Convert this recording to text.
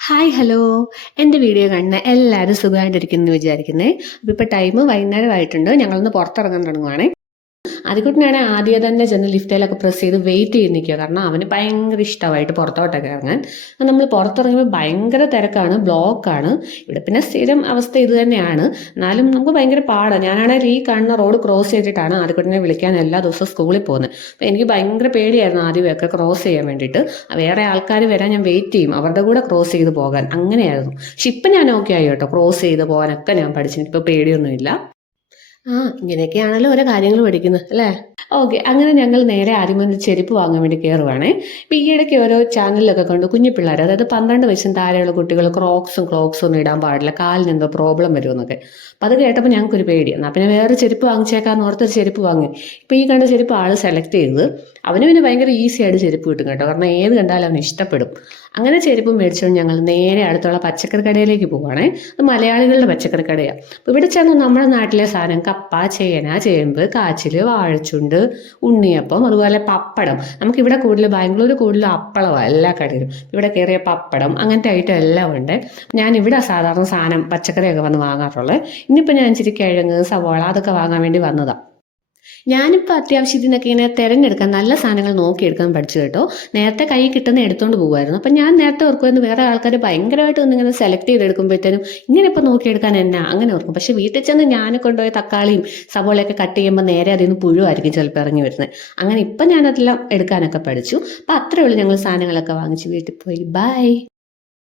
Hi hello. എൻ്റെ video കാണുന്ന എല്ലാവരും സുഖമായിട്ടിരിക്കുന്നു എന്ന് വിചാരിക്കുന്നേ. അപ്പോൾ ഇപ്പോൾ ടൈം വൈകുന്നേരമായിട്ടുണ്ട്. ഞങ്ങളൊന്ന് പുറത്തിറങ്ങാൻ തുടങ്ങുവാണേ. ആദ്യക്കുട്ടനാണ് ആദ്യം തന്നെ ചെന്ന് ലിഫ്റ്റിലൊക്കെ പ്രസ് ചെയ്ത് വെയിറ്റ് ചെയ്ത് നിൽക്കുക. കാരണം അവന് ഭയങ്കര ഇഷ്ടമായിട്ട് പുറത്തോട്ടൊക്കെ ഇറങ്ങാൻ. നമ്മൾ പുറത്തിറങ്ങുമ്പോൾ ഭയങ്കര തിരക്കാണ്, ബ്ലോക്കാണ്. ഇവിടെ പിന്നെ സ്ഥിരം അവസ്ഥ ഇത് തന്നെയാണ്. എന്നാലും നമുക്ക് ഭയങ്കര പാടാണ്. ഞാനാണെങ്കിൽ ഈ കാണുന്ന റോഡ് ക്രോസ് ചെയ്തിട്ടാണ് ആദ്യക്കുട്ടനെ വിളിക്കാൻ എല്ലാ ദിവസവും സ്കൂളിൽ പോകുന്നത്. അപ്പോൾ എനിക്ക് ഭയങ്കര പേടിയായിരുന്നു ആദ്യമൊക്കെ ക്രോസ് ചെയ്യാൻ വേണ്ടിയിട്ട്. വേറെ ആൾക്കാർ വരാൻ ഞാൻ വെയിറ്റ് ചെയ്യും, അവരുടെ കൂടെ ക്രോസ് ചെയ്ത് പോകാൻ. അങ്ങനെയായിരുന്നു. പക്ഷെ ഇപ്പം ഞാൻ ഓക്കെ ആയി കേട്ടോ. ക്രോസ് ചെയ്ത് പോകാനൊക്കെ ഞാൻ പഠിച്ചു. ഇപ്പോൾ പേടിയൊന്നുമില്ല. ഇങ്ങനെയൊക്കെയാണല്ലോ ഓരോ കാര്യങ്ങൾ പഠിക്കുന്നത് അല്ലേ. ഓക്കെ, അങ്ങനെ ഞങ്ങൾ നേരെ ആദ്യം ഒരു ചെരുപ്പ് വാങ്ങാൻ വേണ്ടി കയറുവാണേ. ഇപ്പം ഈ ഇടയ്ക്ക് ഓരോ ചാനലിലൊക്കെ കണ്ടു കുഞ്ഞു പിള്ളേർ, അതായത് 12 വയസ്സിന് താഴെയുള്ള കുട്ടികൾ ക്രോക്സും ഒന്നും ഇടാൻ പാടില്ല, കാലിന് എന്തോ പ്രോബ്ലം വരുമെന്നൊക്കെ. അപ്പം അത് കേട്ടപ്പോൾ ഞങ്ങൾക്കൊരു പേടി. എന്നാൽ പിന്നെ വേറെ ചെരുപ്പ് വാങ്ങിച്ചേക്കാന്ന് ഓർത്തൊരു ചെരുപ്പ് വാങ്ങി. ഇപ്പം ഈ കണ്ട ചെരുപ്പ് ആൾ സെലക്ട് ചെയ്തത്. അവന് പിന്നെ ഭയങ്കര ഈസി ആയിട്ട് ചെരുപ്പ് കിട്ടും കേട്ടോ, കാരണം ഏത് കണ്ടാലും അവന് ഇഷ്ടപ്പെടും. അങ്ങനെ ചെരുപ്പ് മേടിച്ചുകൊണ്ട് ഞങ്ങൾ നേരെ അടുത്തുള്ള പച്ചക്കറി കടയിലേക്ക് പോവുകയാണേ. അത് മലയാളികളുടെ പച്ചക്കറി കടയാണ്. അപ്പോൾ ഇവിടെ ചെന്ന് നമ്മുടെ നാട്ടിലെ സാധനം കപ്പ, ചേന, ചേമ്പ്, കാച്ചിൽ, വാഴച്ചുണ്ട്, ഉണ്ണിയപ്പം, അതുപോലെ പപ്പടം. നമുക്കിവിടെ കൂടുതൽ ബാംഗ്ലൂർ കൂടുതലും അപ്പളമാണ് എല്ലാ കടയിലും. ഇവിടെ കയറിയ പപ്പടം അങ്ങനത്തെ ഐറ്റം എല്ലാം ഉണ്ട്. ഞാൻ ഇവിടെ സാധാരണ സാധനം പച്ചക്കറിയൊക്കെ വന്ന് വാങ്ങാറുള്ളത്. ഇന്നിപ്പോൾ ഞാൻ ഇച്ചിരി കിഴങ്ങ്, സവാള അതൊക്കെ വാങ്ങാൻ വേണ്ടി വന്നതാണ്. ഞാനിപ്പോൾ അത്യാവശ്യം ഇതിനൊക്കെ ഇങ്ങനെ തിരഞ്ഞെടുക്കാൻ നല്ല സാധനങ്ങൾ നോക്കിയെടുക്കാൻ പഠിച്ചു കേട്ടോ. നേരത്തെ കൈ കിട്ടുന്ന എടുത്തുകൊണ്ട് പോകുമായിരുന്നു. അപ്പം ഞാൻ നേരത്തെ ഓർക്കുമായിരുന്നു വേറെ ആൾക്കാർ ഭയങ്കരമായിട്ട് ഒന്നിങ്ങനെ സെലക്ട് ചെയ്തെടുക്കുമ്പോഴത്തേനും ഇങ്ങനെ ഇപ്പോൾ നോക്കിയെടുക്കാൻ എന്നാ അങ്ങനെ ഓർക്കും. പക്ഷേ വീട്ടിൽ ചെന്ന് ഞാൻ കൊണ്ടുപോയ തക്കാളിയും സവോളയൊക്കെ കട്ട് ചെയ്യുമ്പോൾ നേരെ അതിൽ നിന്ന് പുഴുവായിരിക്കും ചിലപ്പോൾ ഇറങ്ങി വരുന്നത്. അങ്ങനെ ഇപ്പം ഞാനതെല്ലാം എടുക്കാനൊക്കെ പഠിച്ചു. അപ്പം അത്രയേ ഉള്ളൂ. ഞങ്ങൾ സാധനങ്ങളൊക്കെ വാങ്ങിച്ച് വീട്ടിൽ പോയി. ബൈ.